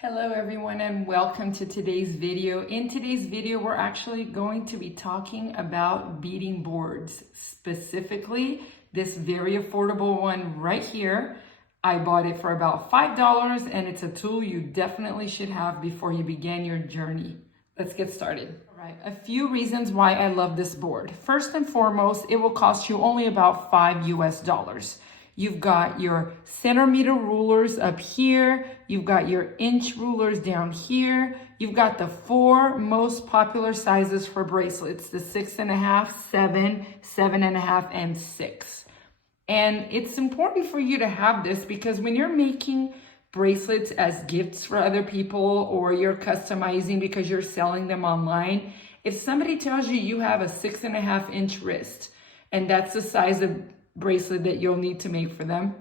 Hello everyone and welcome to today's video. In today's video, we're actually going to be talking about beading boards, specifically this very affordable one right here. I bought it for about $5 and it's a tool you definitely should have before you begin your journey. Let's get started. All right, a few reasons why I love this board. First and foremost, it will cost you only about $5 US. You've got your centimeter rulers up here. You've got your inch rulers down here. You've got the four most popular sizes for bracelets, the 6.5, 7, 7.5, and 6. And it's important for you to have this because when you're making bracelets as gifts for other people or you're customizing because you're selling them online, if somebody tells you you have a 6.5 inch wrist and that's the size of bracelet that you'll need to make for them,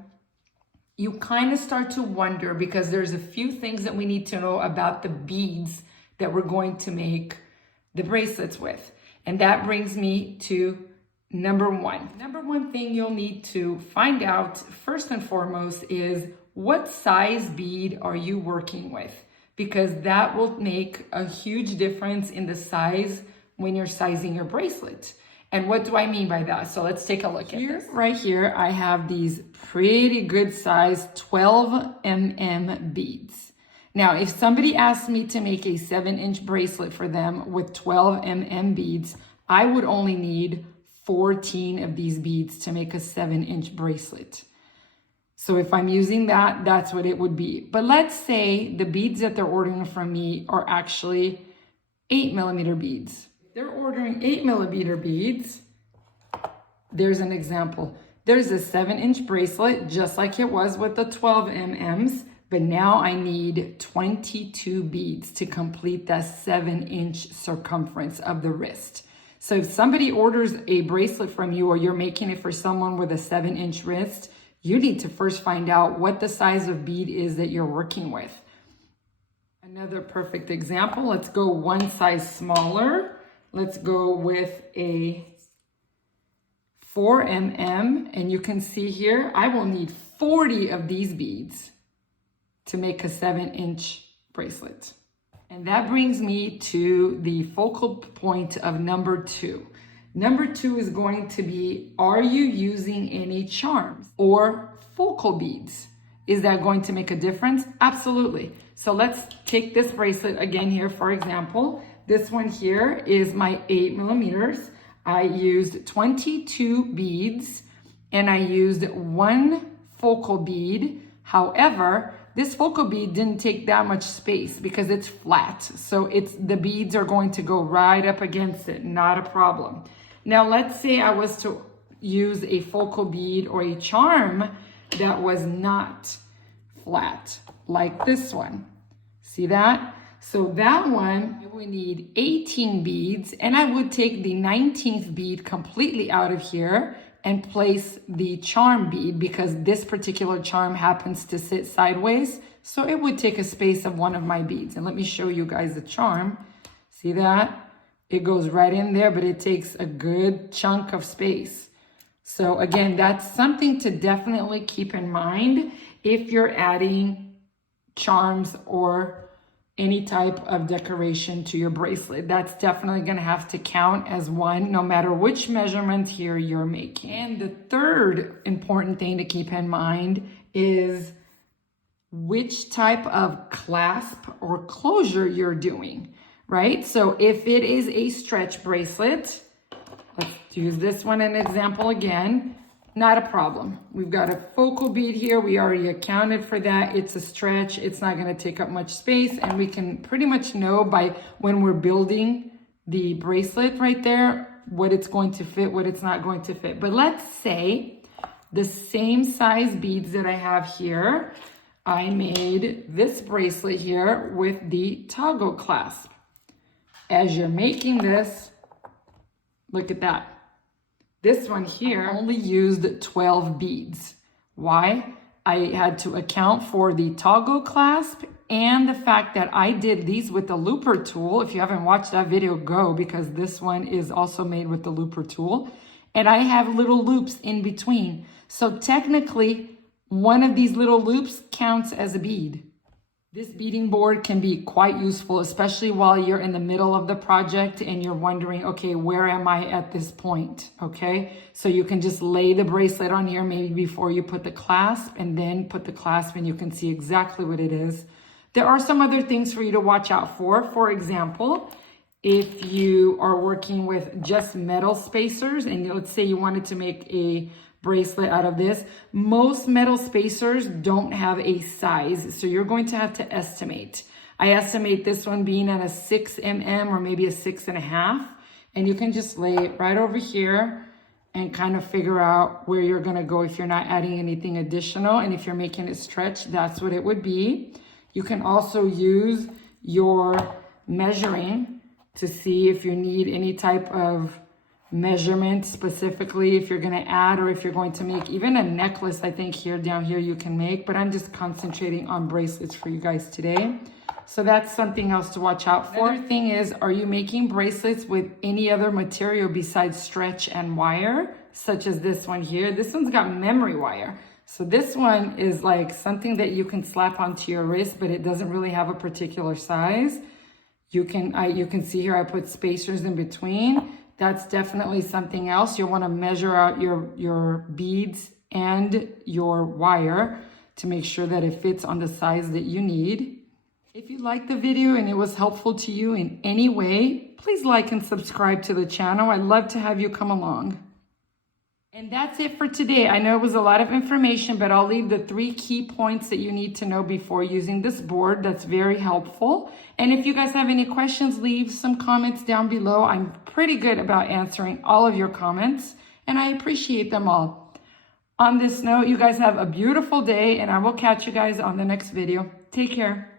you kind of start to wonder because there's a few things that we need to know about the beads that we're going to make the bracelets with. And that brings me to number one. Number one thing you'll need to find out first and foremost is what size bead are you working with? Because that will make a huge difference in the size when you're sizing your bracelet. And what do I mean by that? So let's take a look at this. Right here, I have these pretty good size 12 mm beads. Now, if somebody asked me to make a 7-inch bracelet for them with 12 mm beads, I would only need 14 of these beads to make a 7-inch bracelet. So if I'm using that, that's what it would be. But let's say the beads that they're ordering from me are actually 8 millimeter beads. They're ordering 8 millimeter beads. There's an example. There's a 7-inch bracelet, just like it was with the 12 mm's, but now I need 22 beads to complete that 7-inch circumference of the wrist. So if somebody orders a bracelet from you or you're making it for someone with a 7-inch wrist, you need to first find out what the size of bead is that you're working with. Another perfect example, let's go one size smaller. Let's go with a 4 mm, and you can see here, I will need 40 of these beads to make a 7-inch bracelet. And that brings me to the focal point of number two. Number two is going to be, are you using any charms or focal beads? Is that going to make a difference? Absolutely. So let's take this bracelet again here, for example. This one here is my 8 millimeters. I used 22 beads and I used one focal bead. However, this focal bead didn't take that much space because it's flat. So the beads are going to go right up against it, not a problem. Now let's say I was to use a focal bead or a charm that was not flat, like this one. See that? So that one, we need 18 beads, and I would take the 19th bead completely out of here and place the charm bead because this particular charm happens to sit sideways. So it would take a space of one of my beads. And let me show you guys the charm. See that? It goes right in there, but it takes a good chunk of space. So again, that's something to definitely keep in mind if you're adding charms or any type of decoration to your bracelet. That's definitely gonna have to count as one, no matter which measurement here you're making. And the third important thing to keep in mind is which type of clasp or closure you're doing, right? So if it is a stretch bracelet, let's use this one an example again. Not a problem. We've got a focal bead here. We already accounted for that. It's a stretch. It's not going to take up much space. And we can pretty much know by when we're building the bracelet right there, what it's going to fit, what it's not going to fit. But let's say the same size beads that I have here, I made this bracelet here with the toggle clasp. As you're making this, look at that. This one here only used 12 beads. Why? I had to account for the toggle clasp and the fact that I did these with the looper tool. If you haven't watched that video, go, because this one is also made with the looper tool. And I have little loops in between. So technically, one of these little loops counts as a bead. This beading board can be quite useful, especially while you're in the middle of the project and you're wondering, okay, where am I at this point? Okay, so you can just lay the bracelet on here maybe before you put the clasp, and then put the clasp and you can see exactly what it is. There are some other things for you to watch out for. For example, if you are working with just metal spacers and let's say you wanted to make a bracelet out of this, most metal spacers don't have a size, so you're going to have to estimate. I estimate this one being at a 6 mm or maybe a 6.5, and you can just lay it right over here and kind of figure out where you're going to go if you're not adding anything additional. And if you're making it stretch, that's what it would be. You can also use your measuring to see if you need any type of measurement specifically, if you're going to add, or if you're going to make even a necklace. I think here down here you can make, but I'm just concentrating on bracelets for you guys today. So that's something else to watch out for. Another thing is, are you making bracelets with any other material besides stretch and wire, such as this one here? This one's got memory wire. So this one is like something that you can slap onto your wrist, but it doesn't really have a particular size. You can see here I put spacers in between. That's definitely something else. You'll want to measure out your beads and your wire to make sure that it fits on the size that you need. If you liked the video and it was helpful to you in any way, please like and subscribe to the channel. I'd love to have you come along. And that's it for today. I know it was a lot of information, but I'll leave the 3 key points that you need to know before using this board. That's very helpful. And if you guys have any questions, leave some comments down below. I'm pretty good about answering all of your comments, and I appreciate them all. On this note, you guys have a beautiful day, and I will catch you guys on the next video. Take care.